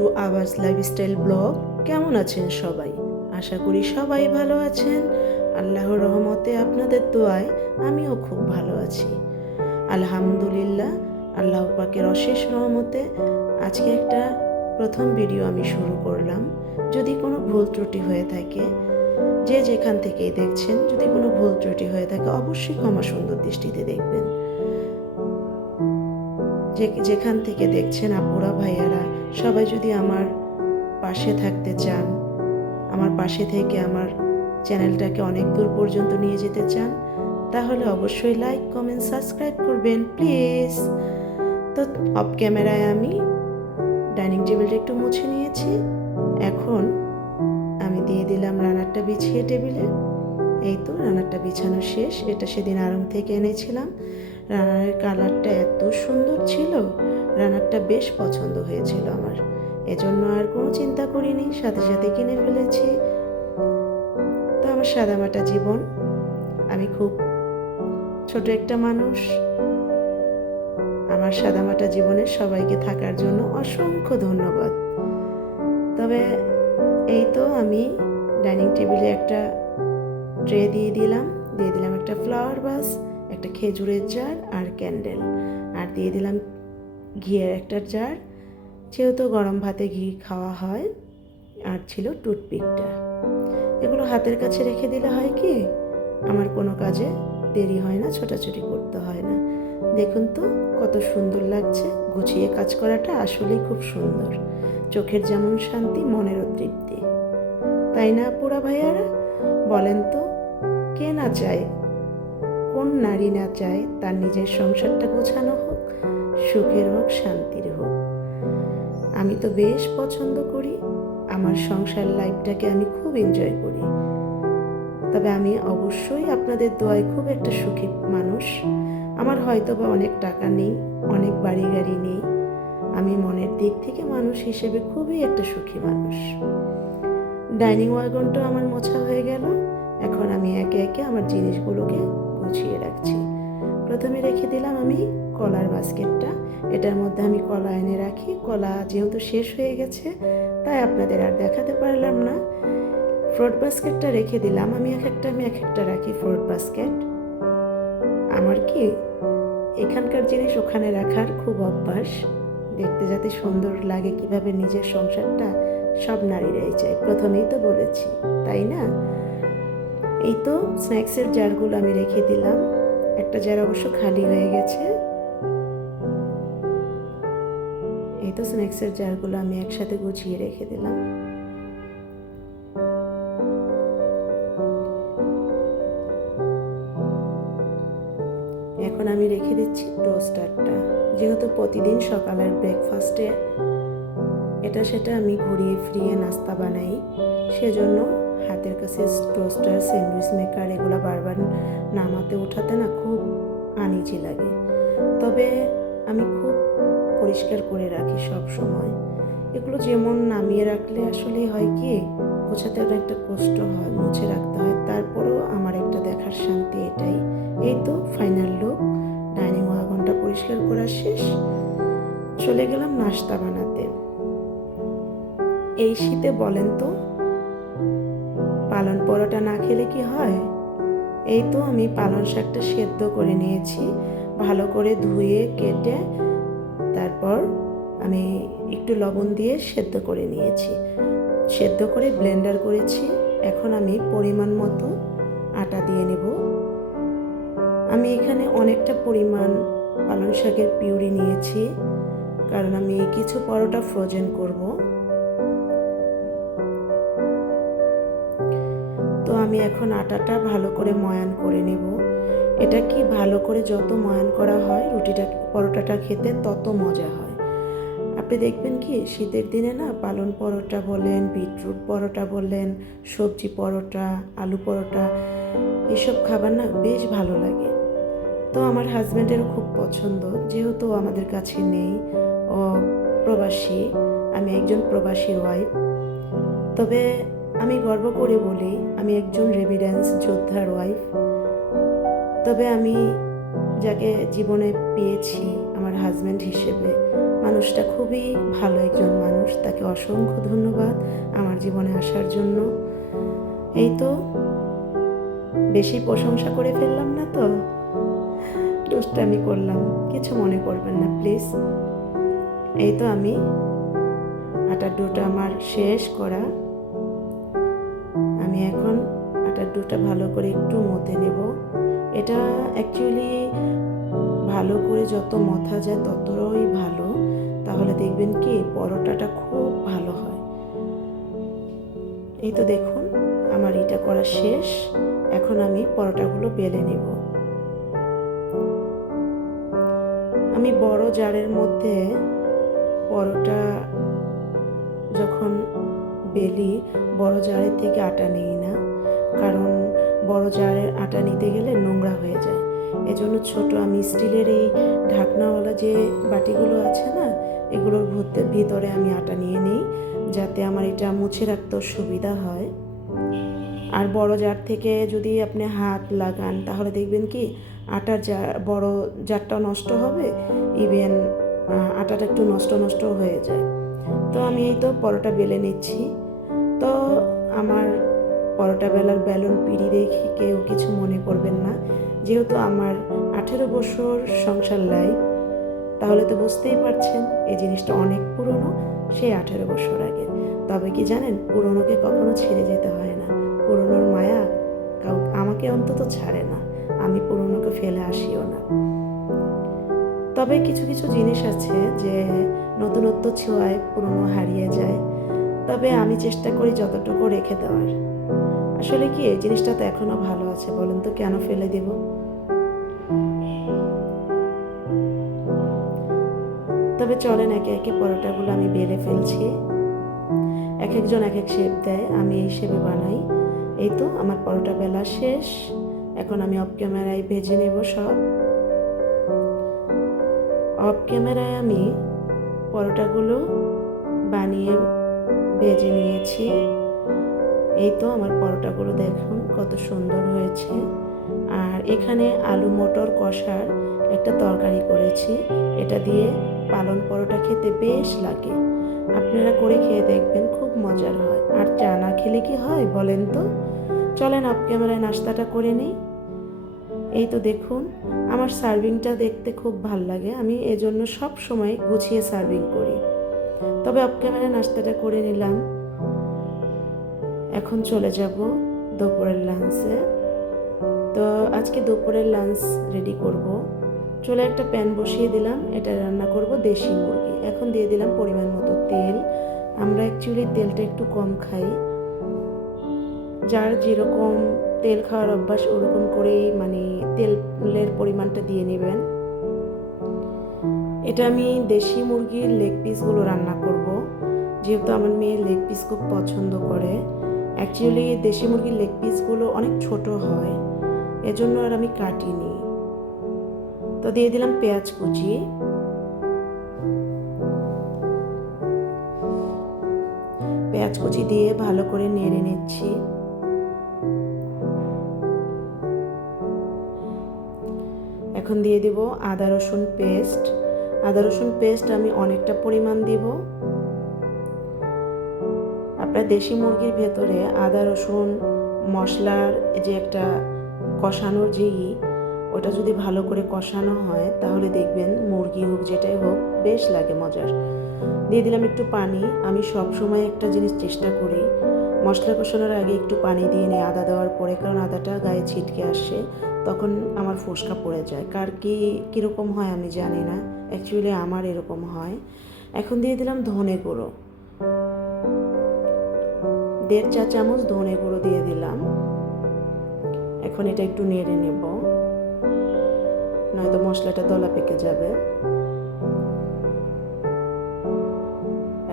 Two আওয়াজ lifestyle blog. কেমন আছেন সবাই? আশা করি সবাই ভালো আছেন। আল্লাহর রহমতে আপনাদের দোয়ায় আমিও খুব ভালো আছি, আলহামদুলিল্লাহ। আল্লাহ পাকের অশেষ রহমতে আজকে একটা প্রথম ভিডিও আমি শুরু করলাম। যদি কোনো ভুল ত্রুটি হয়ে থাকে, যে যেখান থেকেই দেখছেন, যদি কোনো ভুল ত্রুটি হয়ে থাকে অবশ্যই ক্ষমা সুন্দর দৃষ্টিতে দেখবেন। যেখান থেকে দেখছেন আপুরা ভাইয়ারা সবাই যদি আমার পাশে থাকতে চান, আমার পাশে থেকে আমার চ্যানেলটাকে অনেক দূর পর্যন্ত নিয়ে যেতে চান, তাহলে অবশ্যই লাইক কমেন্ট সাবস্ক্রাইব করবেন প্লিজ। তো অফ ক্যামেরায় আমি ডাইনিং টেবিলটা একটু মুছে নিয়েছি। এখন আমি দিয়ে দিলাম রানারটা বিছিয়ে টেবিলে। এই তো রানারটা বিছানো শেষ। এটা সেদিন আড়ং থেকে এনেছিলাম। রানারের কালারটা এত সুন্দর ছিল, রানারটা বেশ পছন্দ হয়েছিল আমার, এজন্য আর কোনো চিন্তা করিনি, সাথে সাথে কিনে ফেলেছি। তো আমার সাদামাটা জীবন, আমি খুব ছোট একটা মানুষ। আমার সাদামাটা জীবনে সবাইকে থাকার জন্য অসংখ্য ধন্যবাদ। তবে এই তো আমি ডাইনিং টেবিলে একটা ট্রে দিয়ে দিলাম একটা ফ্লাওয়ার ভাস, একটা খেজুরের জার আর ক্যান্ডেল, আর দিয়ে দিলাম ঘিয়ের একটা জার, যেহেতু গরম ভাতে ঘি খাওয়া হয়, আর ছিল টুথপিকটা। এগুলো হাতের কাছে রেখে দিলে হয় কি, আমার কোনো কাজে দেরি হয় না, ছোটাছুটি করতে হয় না। দেখুন তো কত সুন্দর লাগছে। গুছিয়ে কাজ করাটা আসলেই খুব সুন্দর, চোখের যেমন শান্তি মনেরও তৃপ্তি, তাই না পুরা ভাইয়ারা? বলেন তো, কে না চায়, কোন নারী না চায় তার নিজের সংসারটা গোছানো হোক, সুখের হোক, শান্তির হোক? আমি তো বেশ পছন্দ করি, আমার সংসার লাইফটাকে আমি খুব এনজয় করি। তবে আমি অবশ্যই আপনাদের দোয়ায় খুব একটা সুখী মানুষ। আমার হয়তো বা অনেক টাকা নেই, অনেক বাড়ি গাড়ি নেই, আমি মনের দিক থেকে মানুষ হিসেবে খুবই একটা সুখী মানুষ। ডাইনিং ওয়াগনটা আমার মোছা হয়ে গেল। এখন আমি একে একে আমার জিনিসগুলোকে গুছিয়ে রাখছি। প্রথমে রেখে দিলাম আমি কলার বাস্কেটটা। এটার মধ্যে আমি কলা এনে রাখি। কলা যেহেতু শেষ হয়ে গেছে, তাই আপনাদের আর দেখাতে পারলাম না। ফ্রুট বাস্কেটটা রেখে দিলাম আমি এক একটা রাখি ফ্রুট বাস্কেট। আমার কি এখানকার জিনিস ওখানে রাখার খুব অভ্যাস, দেখতে যাতে সুন্দর লাগে, কিভাবে নিজের সংসারটা সব নারীরাই চায়, প্রথমেই তো বলেছি, তাই না? এই তো স্ন্যাক্সের জারগুলো আমি রেখে দিলাম। একটা জার অবশ্য খালি হয়ে গেছে। এই তো স্ন্যাক্সের জারগুলো আমি একসাথে গুছিয়ে রেখে দিলাম। এখন আমি রেখে দিচ্ছি টোস্টারটা। যেহেতু প্রতিদিন সকালের ব্রেকফাস্টে এটা সেটা আমি ঘুরিয়ে ফিরিয়ে নাস্তা বানাই, সেজন্য হাতের কাছে টোস্টার, স্যান্ডউইচ মেকার এগুলো বারবার নামাতে ওঠাতে না খুব আনইজি লাগে। তবে আমি খুব পরিষ্কার করে রাখি সব সময়। এগুলো যেমন নামিয়ে রাখলে আসলে হয় কি, গোছাতে অনেকটা কষ্ট হয়, মুছে রাখতে হয়, তারপরেও আমার একটা দেখার শান্তি এটাই। এই তো ফাইনাল লুক। ডাইনিং ওয়াগনটা পরিষ্কার করা শেষ। চলে গেলাম নাস্তা বানাতে। এই শীতে বলেন তো, পালন পরোটা না খেলে কি হয়? এই তো আমি পালং শাকটা সেদ্ধ করে নিয়েছি, ভালো করে ধুয়ে কেটে তারপর আমি একটু লবণ দিয়ে সেদ্ধ করে নিয়েছি, সেদ্ধ করে ব্লেন্ডার করেছি। এখন আমি পরিমাণ মতো আটা দিয়ে নেব। আমি এখানে অনেকটা পরিমাণ পালং শাকের পিউরি নিয়েছি, কারণ আমি কিছু পরোটা ফ্রোজেন করব। তো আমি এখন আটাটা ভালো করে ময়ান করে নেব। এটা কি, ভালো করে যত ময়ান করা হয় পরোটাটা খেতে তত মজা হয়। আপনি দেখবেন কি, শীতের দিনে না পালন পরোটা বলেন, বিটরুট পরোটা বলেন, সবজি পরোটা, আলু পরোটা, এসব খাবার না বেশ ভালো লাগে। তো আমার হাজব্যান্ডেরও খুব পছন্দ, যেহেতু আমাদের কাছে নেই, ও প্রবাসী, আমি একজন প্রবাসীর ওয়াইফ। তবে আমি গর্ব করে বলি আমি একজন রেমিডেন্স যোদ্ধার ওয়াইফ। তবে আমি যাকে জীবনে পেয়েছি আমার হাজব্যান্ড হিসেবে, মানুষ মানুষটা খুবই ভালো একজন মানুষ, তাকে অসংখ্য ধন্যবাদ আমার জীবনে আসার জন্য। এই তো, বেশি প্রশংসা করে ফেললাম না তো? দুষ্টামি করলাম, কিছু মনে করবেন না প্লিজ। এই তো আমি আটার ডোটা আমার শেষ করা। আমি এখন আটার ডোটা ভালো করে একটু মথে নেব। এটা অ্যাকচুয়ালি ভালো করে যত মথা যায় ততই ভালো, তাহলে দেখবেন কি পরোটাটা খুব ভালো হয়। এই তো দেখুন আমার এটা করা শেষ। এখন আমি পরোটাগুলো বেলে নেব। আমি বড় জারের মধ্যে পরোটা যখন বেলি, বড় জারের থেকে আটা নিই না, কারণ বড় জারের আটা নিতে গেলে নোংরা হয়ে যায়। এজন্য ছোট আমি স্টিলের এই ঢাকনাওয়ালা যে বাটিগুলো আছে না, এগুলোর ভিতরে আমি আটা নিয়ে নিই, যাতে আমার এটা মুছে রাখতেও সুবিধা হয়। আর বড় জার থেকে যদি আপনি হাত লাগান তাহলে দেখবেন কি আটার বড় জারটাও নষ্ট হবে, ইভেন আটাটা একটু নষ্ট নষ্ট হয়ে যায়। তো আমি এই তো পরোটা বেলে নিচ্ছি। তো আমার পরোটা বেলার বেলুন পিড়ি দেখে কেউ কিছু মনে করবেন না, যেহেতু আমার 18 বছর সংসার লাইফ, তাহলে তো বুঝতেই পারছেন এই জিনিসটা অনেক পুরনো, সেই 18 বছর আগে। তবে কি জানেন, পুরনোকে কখনো ছেড়ে যেতে হয় না, পুরনোর মায়া আমাকে অন্তত ছাড়ে না, আমি পুরনোকে ফেলে আসিও না। তবে কিছু কিছু জিনিস আছে যে নতুনত্ব ছোঁয়ায় পুরনো হারিয়ে যায়, তবে আমি চেষ্টা করি যতটুকু রেখে দেওয়ার। আসলে কি এই জিনিসটা তো এখনো ভালো আছে, বলেন তো কেন ফেলে দেব? তবে চলেন একে একে পরোটাগুলো আমি বেলে ফেলছি। এক একজন এক এক শেপ দেয়, আমি এই শেপে বানাই। এই তো আমার পরোটা বেলা শেষ। এখন আমি অফ ক্যামেরায় ভেজে নেব সব। অফ ক্যামেরায় আমি পরোটাগুলো বানিয়ে ভেজে নিয়েছি। এই তো আমার পরোটাগুলো দেখুন কত সুন্দর হয়েছে। আর এখানে আলু মটর কষার একটা তরকারি করেছি, এটা দিয়ে পালন পরোটা খেতে বেশ লাগে। আপনারা করে খেয়ে দেখবেন, খুব মজার হয়। আর চা না খেলে কি হয় বলেন তো? চলেন অফ ক্যামেরায় নাস্তাটা করে নিই। এই তো দেখুন আমার সার্ভিংটা দেখতে খুব ভাল লাগে, আমি এজন্য সব সময় গুছিয়ে সার্ভিং করি। তবে অফ ক্যামেরায় নাস্তাটা করে নিলাম। এখন চলে যাব দুপুরের লাঞ্চে। তো আজকে দুপুরের লাঞ্চ রেডি করব। চলে একটা প্যান বসিয়ে দিলাম, এটা রান্না করব দেশি মুরগি। এখন দিয়ে দিলাম পরিমাণ মতো তেল। আমরা অ্যাকচুয়ালি তেলটা একটু কম খাই, যার যেরকম তেল খাওয়ার অভ্যাস ওরকম করেই মানে তেলের পরিমাণটা দিয়ে নেবেন। এটা আমি দেশি মুরগির লেগ পিসগুলো রান্না করব, যেহেতু আমার মেয়ে লেগ পিস খুব পছন্দ করে। অ্যাকচুয়ালি দেশি মুরগির লেগ পিসগুলো অনেক ছোট হয়, এজন্য আর আমি কাটিনি। তো দিয়ে দিলাম পেঁয়াজ কুচি। পেঁয়াজ কুচি দিয়ে ভালো করে নেড়ে নিচ্ছি। এখন দিয়ে দিব আদা রসুন পেস্ট। আদা রসুন পেস্ট আমি অনেকটা পরিমাণ দিব। আপনার দেশি মুরগির ভেতরে আদা রসুন মশলার যে একটা কষানোর ওটা যদি ভালো করে কষানো হয় তাহলে দেখবেন মুরগি হোক যেটাই হোক বেশ লাগে মজার। দিয়ে দিলাম একটু পানি। আমি সব সময় একটা জিনিস চেষ্টা করি, মশলা কষানোর আগে একটু পানি দিয়ে নিই আদা দেওয়ার পরে, কারণ আদাটা গায়ে ছিটকে আসে, তখন আমার ফোসকা পড়ে যায়। কার কীরকম হয় আমি জানি না, অ্যাকচুয়ালি আমার এরকম হয়। এখন দিয়ে দিলাম ধনে গুঁড়ো, 1.5 চা চামচ ধনে গুঁড়ো দিয়ে দিলাম। এখন এটা একটু নেড়ে নেব, নয়তো মশলাটা দলা পেকে যাবে।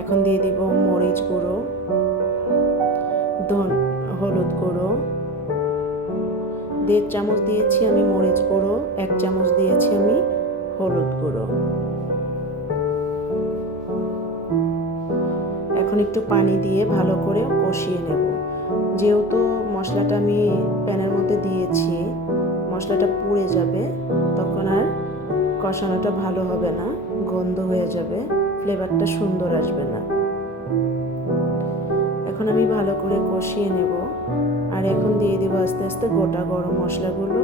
এখন দিয়ে দিব মরিচ গুঁড়ো, হলুদ গুঁড়ো, 1.5 চামচ দিয়েছি আমি মরিচ গুঁড়ো, 1 চামচ দিয়েছি আমি হলুদ গুঁড়ো। এখন একটু পানি দিয়ে ভালো করে কষিয়ে নেব। যেহেতু মশলাটা আমি প্যানের মধ্যে দিয়েছি, মশলাটা পুড়ে যাবে, তখন আর কষানোটা ভালো হবে না, গন্ধ হয়ে যাবে, ফ্লেভারটা সুন্দর আসবে না। এখন আমি ভালো করে কষিয়ে নেব। আর এখন দিয়ে দেবো আস্তে আস্তে গোটা গরম মশলাগুলো।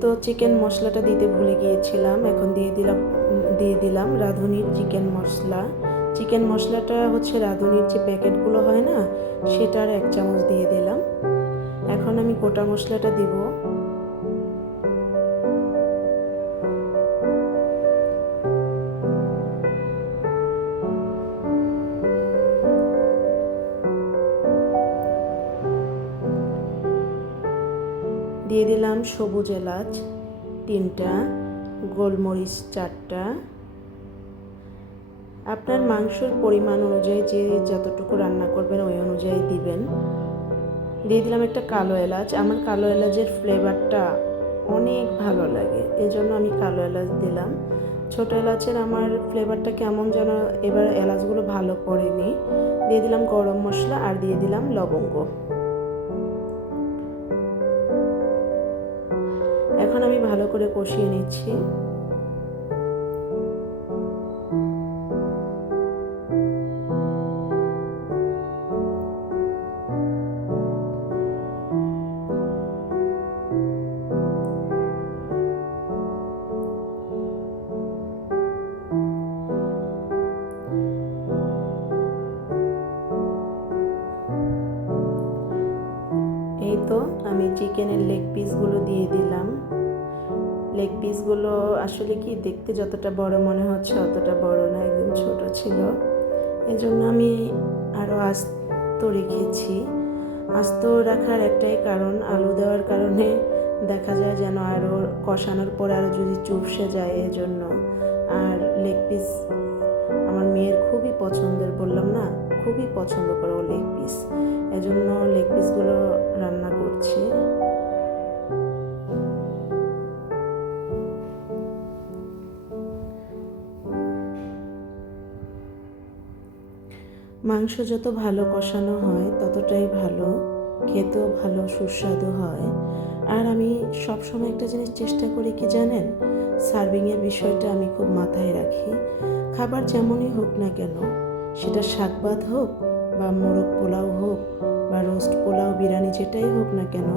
তো চিকেন মশলাটা দিতে ভুলে গিয়েছিলাম, এখন দিয়ে দিলাম রাঁধুনির চিকেন মশলা। চিকেন মশলাটা হচ্ছে রাঁধুনির যে প্যাকেটগুলো হয় না, সেটার 1 চামচ দিয়ে দিলাম। এখন আমি গোটা মশলাটা দিব। দিয়ে দিলাম সবুজ এলাচ 3টা, গোলমরিচ 4টা। আপনার মাংসের পরিমাণ অনুযায়ী যে যতটুকু রান্না করবেন ওই অনুযায়ী দিবেন। দিয়ে দিলাম একটা কালো এলাচ। আমার কালো এলাচের ফ্লেভারটা অনেক ভালো লাগে, এজন্য আমি কালো এলাচ দিলাম। ছোটো এলাচের আমার ফ্লেভারটা কেমন যেন এবার এলাচগুলো ভালো পড়েনি। দিয়ে দিলাম গরম মশলা আর দিয়ে দিলাম লবঙ্গ। এখন আমি ভালো করে কষিয়ে নিচ্ছি। এই তো আমি চিকেনের লেগ পিসগুলো দিয়ে দিলাম। লেগ পিসগুলো আসলে কি দেখতে যতটা বড় মনে হচ্ছে অতটা বড় না, একদম ছোট ছিল। এজন্য আমি আরও আস্ত রেখেছি। আস্ত রাখার একটাই কারণ, আলু দেওয়ার কারণে দেখা যায় যেন আরও কষানোর পরে আরও যদি চুপসে যায়, এজন্য। আর লেগ পিস আমার মেয়ের খুবই পছন্দের, বললাম না, খুবই পছন্দ করে ও লেগ পিস, এজন্য লেগ পিসগুলো রান্না করছি। মাংস যত ভালো কষানো হয় ততটাই ভালো, খেতেও ভালো সুস্বাদু হয়। আর আমি সবসময় একটা জিনিস চেষ্টা করি কি জানেন, সার্ভিংয়ের বিষয়টা আমি খুব মাথায় রাখি। খাবার যেমনই হোক না কেন, সেটা শাক ভাত হোক বা মোরগ পোলাও হোক বা রোস্ট পোলাও, বিরিয়ানি, যেটাই হোক না কেন,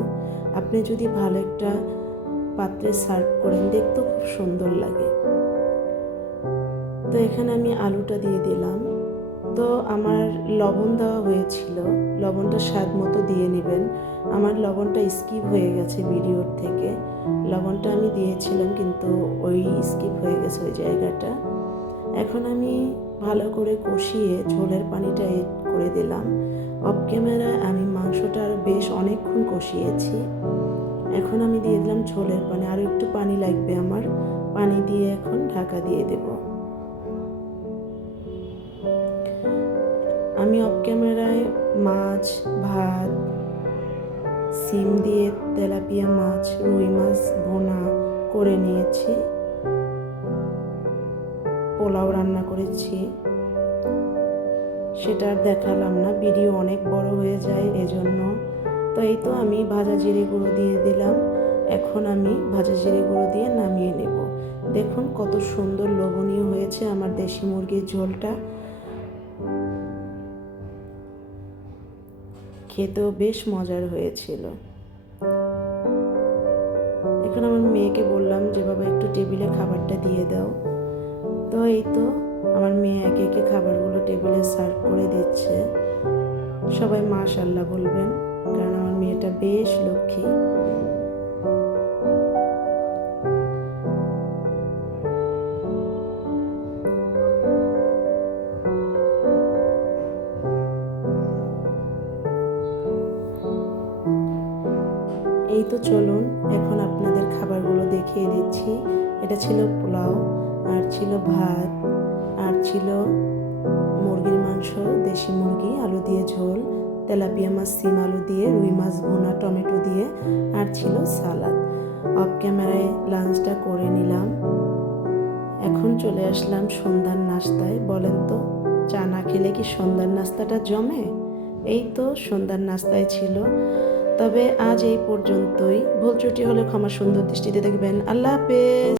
আপনি যদি ভালো একটা পাত্রে সার্ভ করেন দেখতেও খুব সুন্দর লাগে। তো এখানে আমি আলুটা দিয়ে দিলাম। তো আমার লবণ দেওয়া হয়েছিল, লবণটা স্বাদ মতো দিয়ে নেবেন। আমার লবণটা স্কিপ হয়ে গেছে ভিডিওর থেকে, লবণটা আমি দিয়েছিলাম কিন্তু ওই স্কিপ হয়ে গেছে ওই জায়গাটা। এখন আমি ভালো করে কষিয়ে ঝোলের পানিটা এড করে দিলাম। অফ ক্যামেরায় আমি মাংসটা আরও বেশ অনেকক্ষণ কষিয়েছি। এখন আমি দিয়ে দিলাম ঝোলের পানি, আরও একটু পানি লাগবে আমার। পানি দিয়ে এখন ঢাকা দিয়ে দেব। আমি অফ ক্যামেরায় মাছ, ভাত, সিম দিয়ে তেলাপিয়া মাছ, রুই মাছ ভোনা করে নিয়েছি, পোলাও রান্না করেছি, সেটা আর দেখালাম না, ভিডিও অনেক বড় হয়ে যায় এজন্য। তো এই তো আমি ভাজা জিরে গুঁড়ো দিয়ে দিলাম। এখন আমি ভাজা জিরে গুঁড়ো দিয়ে নামিয়ে নেব। দেখুন কত সুন্দর লোভনীয় হয়েছে আমার দেশি মুরগির ঝোলটা, খেতেও বেশ মজার হয়েছিল। এখন আমার মেয়েকে বললাম যে বাবা একটু টেবিলে খাবারটা দিয়ে দাও। তো এই তো আমার মেয়ে একে একে খাবারগুলো টেবিলে সার্ভ করে দিচ্ছে। সবাই মাশাআল্লাহ বলবেন, কারণ আমার মেয়েটা বেশ লক্ষ্মী। এই তো চলুন এখন আপনাদের খাবারগুলো দেখিয়ে দিচ্ছি। এটা ছিল পোলাও, আর ছিল ভাত, আর ছিল মুরগির মাংস, দেশি মুরগি, আলু দিয়ে ঝোল, তেলাপিয়া মাছ, সিম আলু দিয়ে, রুই মাছ ভুনা টমেটো দিয়ে, আর ছিল সালাদ। অফ ক্যামেরায় লাঞ্চটা করে নিলাম। এখন চলে আসলাম সন্ধ্যার নাস্তায়। বলেন তো, চা না খেলে কি সন্ধ্যার নাস্তাটা জমে? এই তো সন্ধ্যার নাস্তায় ছিল তবে আজ এই পর্যন্তই। ভুল ত্রুটি হলে ক্ষমা সুন্দর দৃষ্টিতে দেখবেন। আল্লাহ হাফেজ।